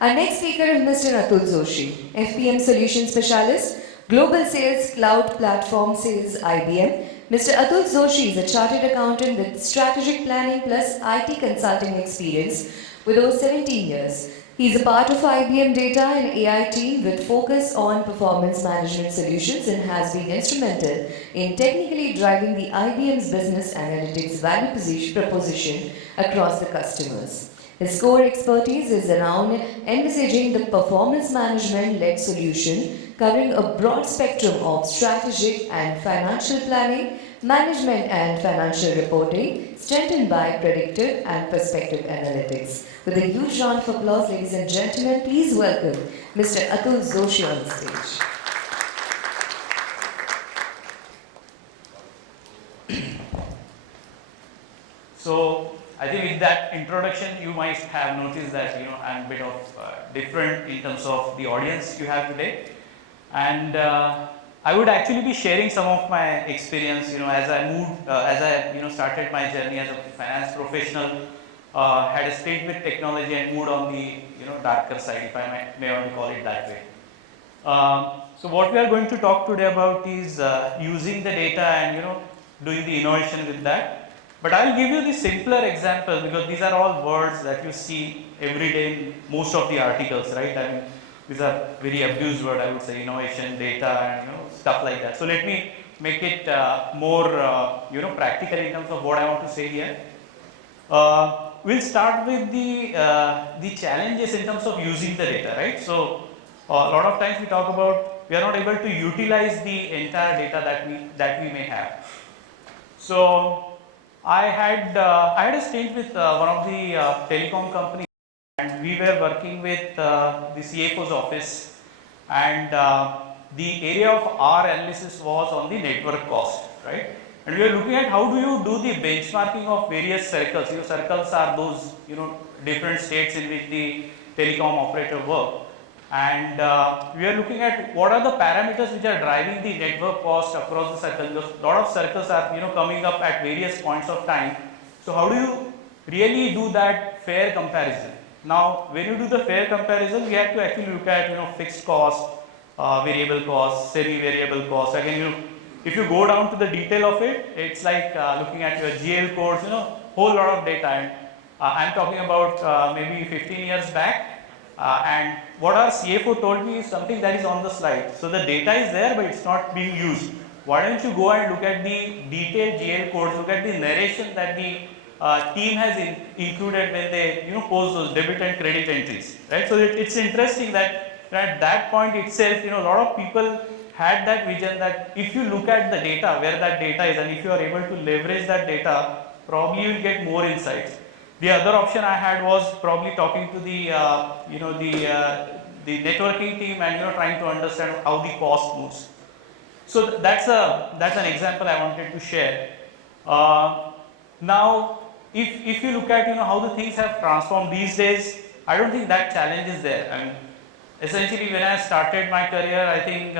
Our next speaker is Mr. Atul Joshi, FPM Solution Specialist, Global Sales Cloud Platform Sales IBM. Mr. Atul Joshi is a chartered accountant with strategic planning plus IT consulting experience with over 17 years. He is a part of IBM data and AI team with focus on performance management solutions and has been instrumental in technically driving the IBM's business analytics value proposition across the customers. His core expertise is around envisaging the performance management led solution, covering a broad spectrum of strategic and financial planning, management and financial reporting, strengthened by predictive and perspective analytics. With a huge round of applause, ladies and gentlemen, please welcome Mr. Atul Joshi on the stage. So I think with that introduction, you might have noticed that I'm a bit of different in terms of the audience you have today, and I would actually be sharing some of my experience. As I moved, as I started my journey as a finance professional, had a stint with technology and moved on the darker side, if I may want to call it that way. So what we are going to talk today about is using the data and doing the innovation with that. But I'll give you the simpler example because these are all words that you see every day in most of the articles, right? I mean, these are very abused words, I would say, innovation, data, and stuff like that. So let me make it more practical in terms of what I want to say here. We'll start with the challenges in terms of using the data, right? So a lot of times we talk about we are not able to utilize the entire data that we may have. So I had a stint with one of the telecom companies, and we were working with the CFO's office, and the area of our analysis was on the network cost, right? And we are looking at how do you do the benchmarking of various circles. Circles are those different states in which the telecom operator work. And we are looking at what are the parameters which are driving the network cost across the circle, because a lot of circles are coming up at various points of time. So how do you really do that fair comparison? Now when you do the fair comparison, we have to actually look at fixed cost, variable cost, semi-variable cost. Again, if you go down to the detail of it, it's like looking at your GL codes, whole lot of data. And I'm talking about maybe 15 years back. And what our CFO told me is something that is on the slide. So the data is there, but it's not being used. Why don't you go and look at the detailed GL codes, look at the narration that the team has included when they post those debit and credit entries, right? So it's interesting that at that point itself, a lot of people had that vision that if you look at the data, where that data is, and if you are able to leverage that data, probably you will get more insights. The other option I had was probably talking to the the networking team and trying to understand how the cost moves. So that's an example I wanted to share. Now, if you look at how the things have transformed these days, I don't think that challenge is there. I mean, essentially when I started my career, I think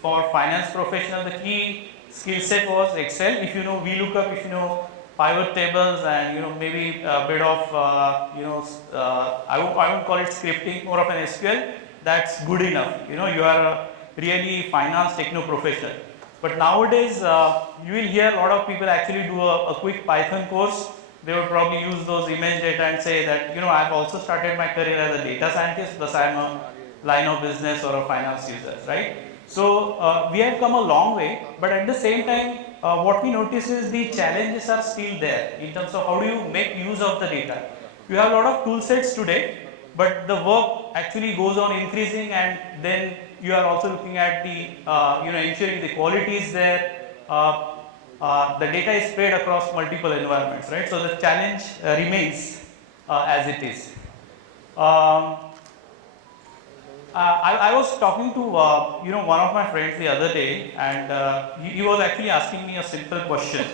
for finance professional the key skill set was Excel. If you know VLOOKUP, if you know pivot tables, and maybe a bit of I won't call it scripting, more of an SQL, that's good enough. You are a really finance techno professional. But nowadays you will hear a lot of people actually do a quick Python course. They would probably use those image data and say that I've also started my career as a data scientist, plus I'm a line of business or a finance user, right? So we have come a long way, but at the same time what we notice is the challenges are still there in terms of how do you make use of the data. You have a lot of tool sets today, but the work actually goes on increasing, and then you are also looking at the ensuring the quality is there. The data is spread across multiple environments, right? So the challenge remains as it is. I was talking to one of my friends the other day, and he was actually asking me a simple question.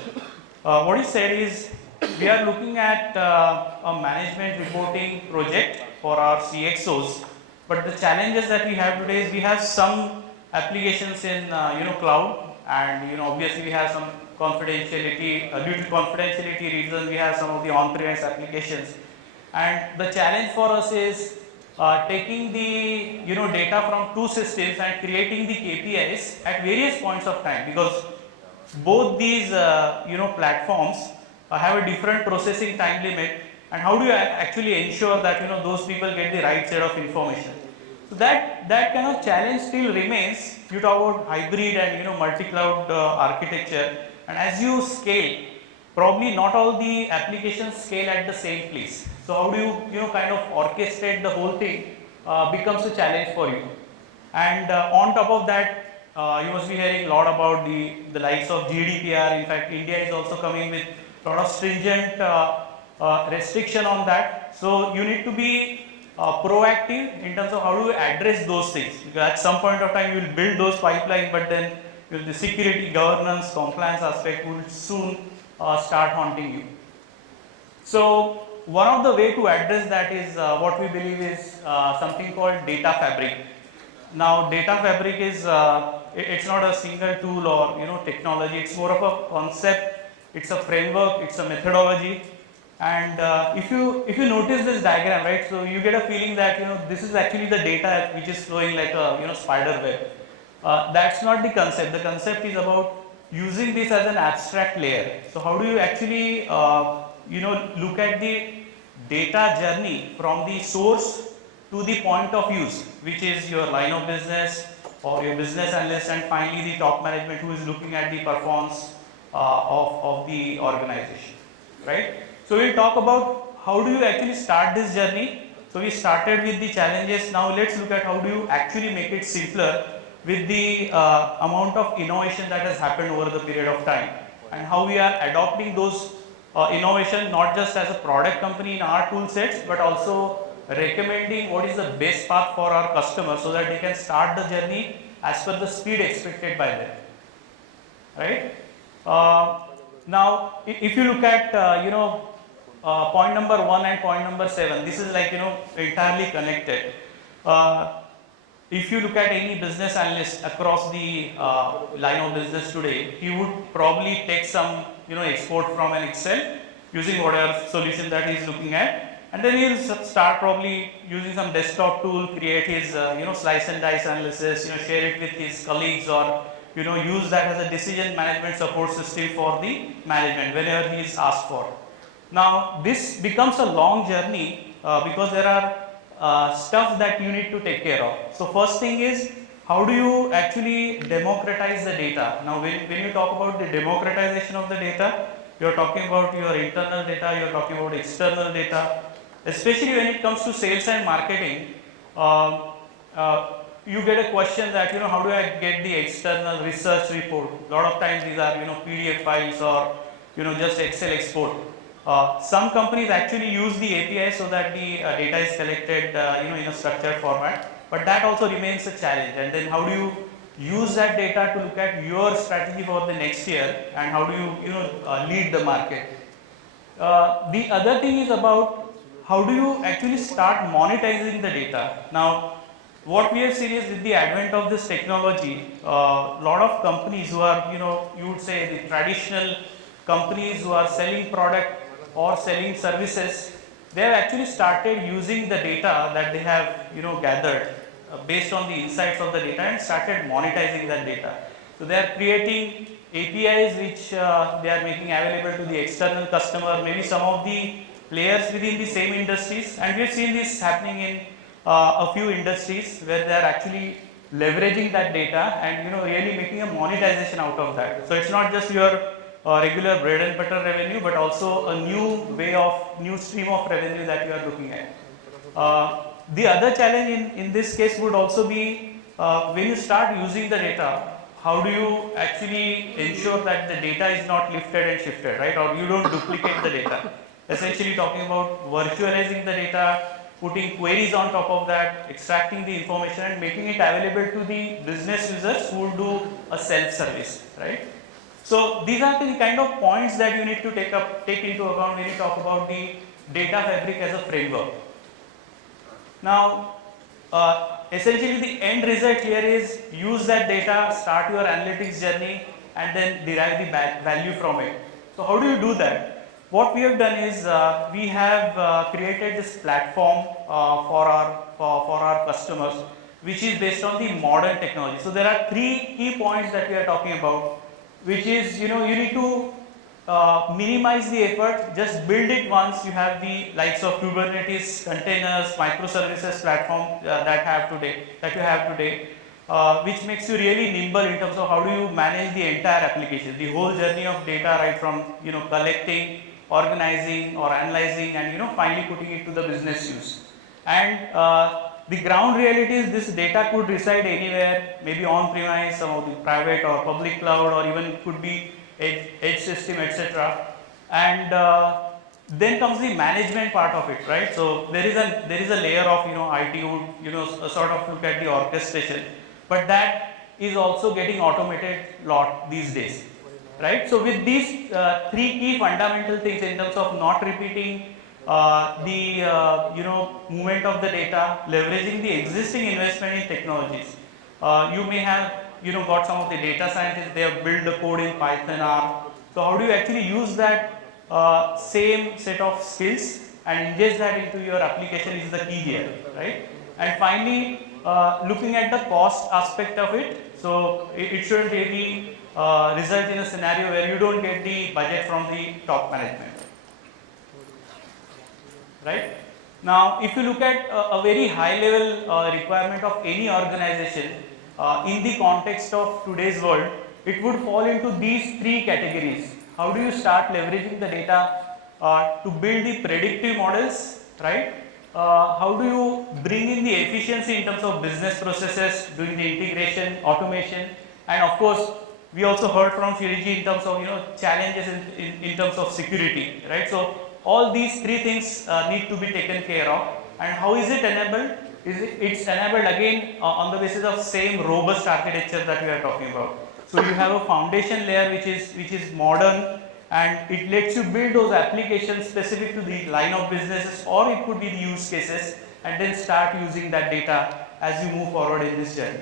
What he said is, we are looking at a management reporting project for our CXOs, but the challenges that we have today is we have some applications in cloud, and obviously we have some confidentiality, due to confidentiality reasons we have some of the on-premise applications. And the challenge for us is taking the data from two systems and creating the KPIs at various points of time, because both these platforms have a different processing time limit, and how do you actually ensure that those people get the right set of information. So that kind of challenge still remains. You talk about hybrid and multi-cloud architecture, and as you scale, probably not all the applications scale at the same place. So how do you kind of orchestrate the whole thing becomes a challenge for you. And on top of that, you must be hearing a lot about the likes of GDPR. In fact, India is also coming with a lot of stringent restriction on that. So you need to be proactive in terms of how do you address those things. Because at some point of time, you will build those pipelines, but then the security, governance, compliance aspect will soon start haunting you. So one of the way to address that is what we believe is something called data fabric. Now data fabric is it's not a single tool or technology. It's more of a concept. It's a framework. It's a methodology. And if you notice this diagram, right? So you get a feeling that this is actually the data which is flowing like a spider web. That's not the concept. The concept is about using this as an abstract layer. So how do you actually look at the data journey from the source to the point of use, which is your line of business or your business analyst, and finally the top management who is looking at the performance of the organization, right? So we'll talk about how do you actually start this journey. So we started with the challenges. Now let's look at how do you actually make it simpler with the amount of innovation that has happened over the period of time, and how we are adopting those innovation not just as a product company in our tool sets, but also recommending what is the best path for our customers so that they can start the journey as per the speed expected by them, right? Now if you look at point number 1 and point number 7, this is like entirely connected. If you look at any business analyst across the line of business today, he would probably take some export from an Excel using whatever solution that he is looking at, and then he will start probably using some desktop tool, create his slice and dice analysis, share it with his colleagues, or use that as a decision management support system for the management whenever he is asked for. Now this becomes a long journey because there are stuff that you need to take care of. So first thing is, how do you actually democratize the data? Now when you talk about the democratization of the data, you are talking about your internal data, you are talking about external data, especially when it comes to sales and marketing. You get a question that how do I get the external research report? A lot of times these are PDF files or just Excel export. Some companies actually use the API so that the data is collected in a structured format, but that also remains a challenge. And then how do you use that data to look at your strategy for the next year, and how do you lead the market? The other thing is about how do you actually start monetizing the data. Now what we have seen is, with the advent of this technology, a lot of companies who are you would say the traditional companies who are selling product or selling services, they have actually started using the data that they have gathered based on the insights of the data, and started monetizing that data. So they are creating APIs which they are making available to the external customer, maybe some of the players within the same industries, and we have seen this happening in a few industries where they are actually leveraging that data and really making a monetization out of that. So it's not just your regular bread and butter revenue, but also a new stream of revenue that you are looking at. The other challenge in this case would also be when you start using the data, how do you actually ensure that the data is not lifted and shifted, right? Or you don't duplicate the data. Essentially talking about virtualizing the data, putting queries on top of that, extracting the information and making it available to the business users who will do a self-service, right? So these are the kind of points that you need to take into account when you talk about the data fabric as a framework. Now, essentially the end result here is use that data, start your analytics journey, and then derive the value from it. So how do you do that? what we have done is we have created this platform for our customers, which is based on the modern technology. So there are three key points that we are talking about, which is, you need to minimize the effort, just build it once. You have the likes of Kubernetes, containers, microservices platform that you have today, which makes you really nimble in terms of how do you manage the entire application, the whole journey of data, right from, collecting, organizing or analyzing, and, finally putting it to the business use. And the ground reality is this data could reside anywhere, maybe on premise, some of the private or public cloud, or even could be edge system, etc. And then comes the management part of it, right? So there is a layer of, IT would, sort of look at the orchestration, but that is also getting automated lot these days, right? So with these three key fundamental things in terms of not repeating the movement of the data, leveraging the existing investment in technologies. You may have got some of the data scientists, they have built the code in Python, R. So how do you actually use that same set of skills and ingest that into your application is the key here, right? And finally, looking at the cost aspect of it, so it shouldn't really result in a scenario where you don't get the budget from the top management. Right? Now, if you look at a very high level requirement of any organization in the context of today's world, it would fall into these three categories. How do you start leveraging the data to build the predictive models, right? How do you bring in the efficiency in terms of business processes, doing the integration, automation, and of course, we also heard from Shiriji in terms of challenges in terms of security, right? So all these three things need to be taken care of. And how is it enabled? It's enabled again on the basis of same robust architecture that we are talking about. So you have a foundation layer which is modern, and it lets you build those applications specific to the line of businesses, or it could be the use cases, and then start using that data as you move forward in this journey.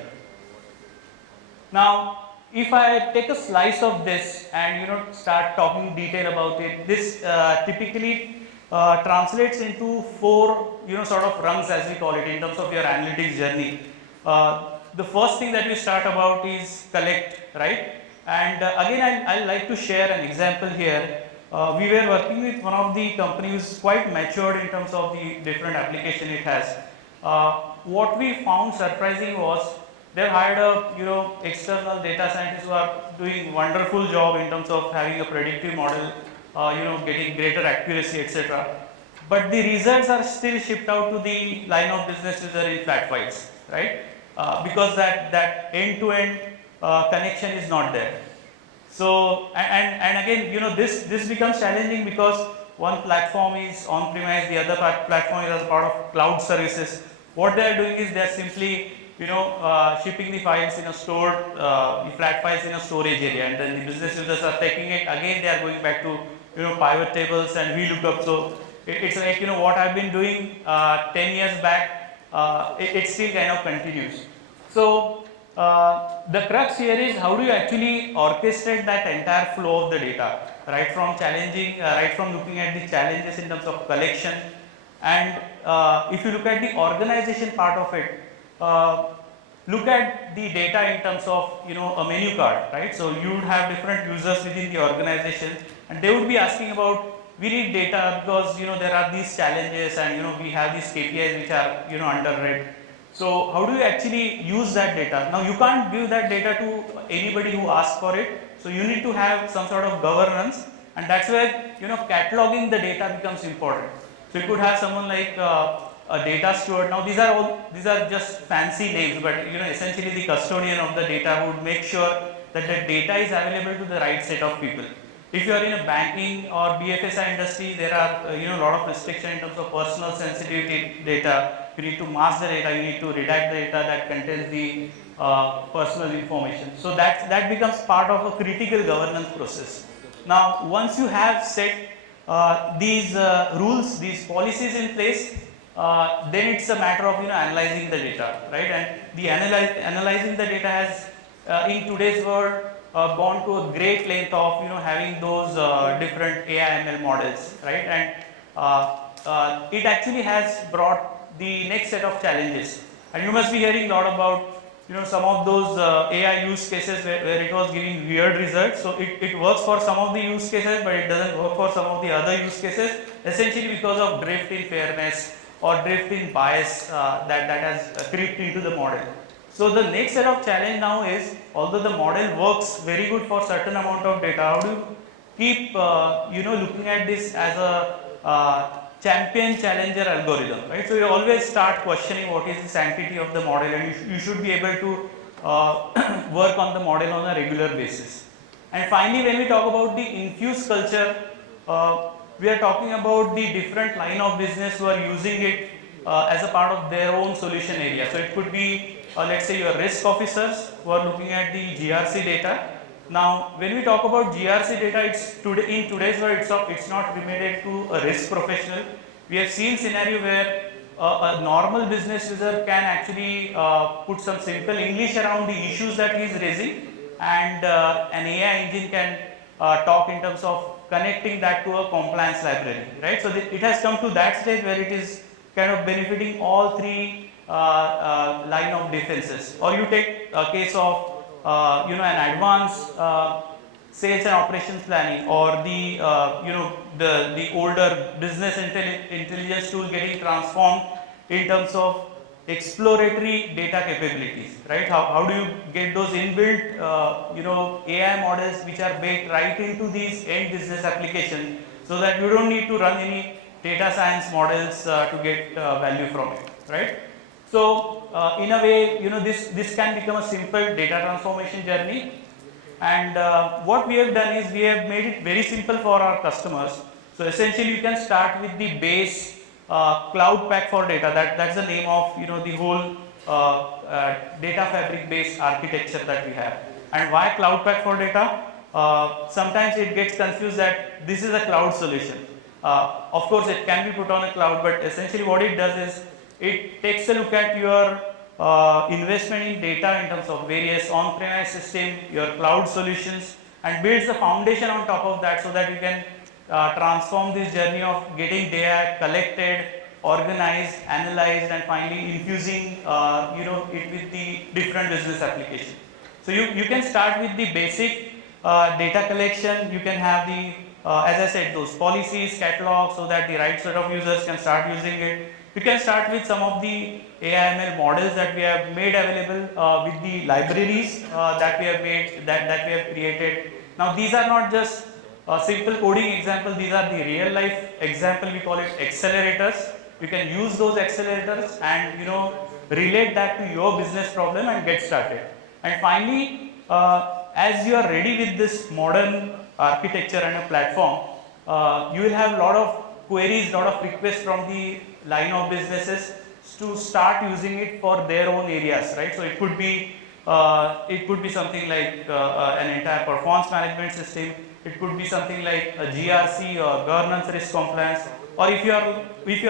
Now, if I take a slice of this and start talking detail about it, this typically translates into four sort of rungs, as we call it, in terms of your analytics journey. The first thing that we start about is collect, right? And again, I'd like to share an example here. We were working with one of the companies quite matured in terms of the different application it has. What we found surprising was they hired a external data scientists who are doing wonderful job in terms of having a predictive model, getting greater accuracy, etc. But the results are still shipped out to the line of business user in flat files, right? Because that end-to-end connection is not there. So and again, this becomes challenging because one platform is on premise, the other platform is as part of cloud services. What they are doing is they are simply shipping the files in a stored, the flat files in a storage area, and then the business users are taking it. Again, they are going back to pivot tables and VLOOKUP. So it's like what I've been doing 10 years back, it still kind of continues. So the crux here is how do you actually orchestrate that entire flow of the data, right from challenging, right from looking at the challenges in terms of collection, and if you look at the organization part of it, look at the data in terms of a menu card, right? So you would have different users within the organization, and they would be asking about, we need data because there are these challenges, and we have these KPIs which are under red. So how do you actually use that data? Now you can't give that data to anybody who asks for it. So you need to have some sort of governance, and that's where cataloging the data becomes important. So you could have someone like a data steward. Now these are just fancy names, but essentially the custodian of the data would make sure that the data is available to the right set of people. If you are in a banking or BFSI industry, there are a lot of restriction in terms of personal sensitivity data. You need to mask the data, you need to redact the data that contains the personal information. So that becomes part of a critical governance process. Now, once you have set these rules, these policies in place, then it's a matter of analyzing the data, right? And the analyzing the data has in today's world gone to a great length of having those different AI ML models, right? And it actually has brought the next set of challenges. And you must be hearing a lot about some of those AI use cases where it was giving weird results. So it works for some of the use cases, but it doesn't work for some of the other use cases, essentially because of drift in fairness or drift in bias that has creeped into the model. So the next set of challenge now is, although the model works very good for certain amount of data, how do you keep looking at this as a champion challenger algorithm, right? So you always start questioning what is the sanctity of the model, and you should be able to work on the model on a regular basis. And finally, when we talk about the infused culture, we are talking about the different line of business who are using it as a part of their own solution area. So it could be, let's say, your risk officers who are looking at the GRC data. Now, when we talk about GRC data, in today's world, it's not limited to a risk professional. We have seen scenario where a normal business user can actually put some simple English around the issues that he is raising, and an AI engine can talk in terms of connecting that to a compliance library, right? So it has come to that stage where it is kind of benefiting all three line of defenses. Or you take a case of an advanced sales and operations planning, or the the older business intelligence tool getting transformed in terms of exploratory data capabilities, right? How do you get those inbuilt AI models which are baked right into these end business applications, so that you don't need to run any data science models to get value from it, right? So in a way, this can become a simple data transformation journey. And what we have done is we have made it very simple for our customers. So essentially, you can start with the base cloud pack for data. That's the name of the whole data fabric based architecture that we have. And why cloud pack for data? Sometimes it gets confused that this is a cloud solution. Of course, it can be put on a cloud, but essentially what it does is it takes a look at your investment in data in terms of various on-premise system, your cloud solutions, and builds the foundation on top of that, so that you can transform this journey of getting data collected, organized, analyzed, and finally infusing it with the different business applications. So you can start with the basic data collection. You can have the as I said, those policies, catalogs, so that the right set of users can start using it. You can start with some of the AI/ML models that we have made available with the libraries that we have made, that we have created. Now, these are not just a simple coding example; these are the real life example. We call it accelerators. You can use those accelerators and relate that to your business problem and get started. And finally, as you are ready with this modern architecture and a platform, you will have a lot of queries, lot of requests from the line of businesses to start using it for their own areas, right? So it could be something like an entire performance management system. It could be something like a GRC or governance risk compliance, or if you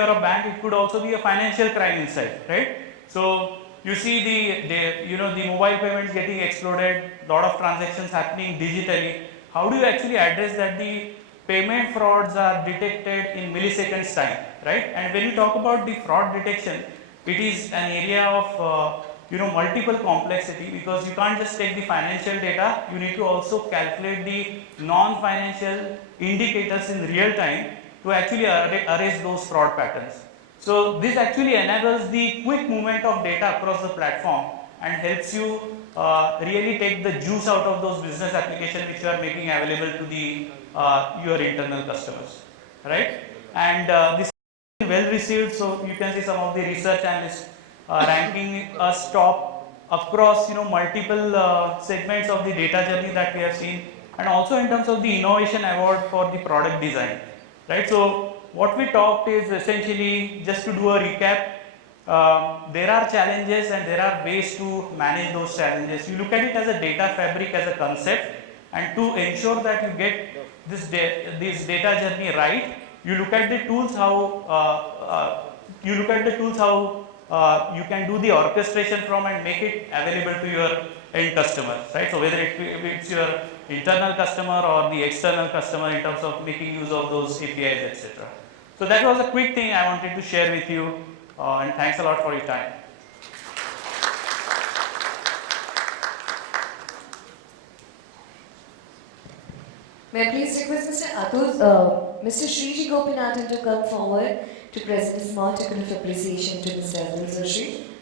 are a bank, it could also be a financial crime insight, right? So you see the mobile payments getting exploded, lot of transactions happening digitally. How do you actually address that the payment frauds are detected in milliseconds time, right? And when you talk about the fraud detection, it is an area of multiple complexity, because you can't just take the financial data, you need to also calculate the non-financial indicators in real time to actually erase those fraud patterns. So this actually enables the quick movement of data across the platform and helps you really take the juice out of those business applications which you are making available to the your internal customers, right? And this is well received. So you can see some of the research analysts ranking us top across multiple segments of the data journey that we have seen, and also in terms of the innovation award for the product design, right? So what we talked is essentially, just to do a recap, there are challenges and there are ways to manage those challenges. You look at it as a data fabric, as a concept, and to ensure that you get this data journey right, you look at the tools how you can do the orchestration from and make it available to your end customer, right? So whether if it's your internal customer or the external customer in terms of making use of those APIs, etc. So that was a quick thing I wanted to share with you, and thanks a lot for your time. May I please request Mr. Atul, Mr. Shriji Gopinathan to come forward to present a small token of appreciation to Mr. Atul Joshi.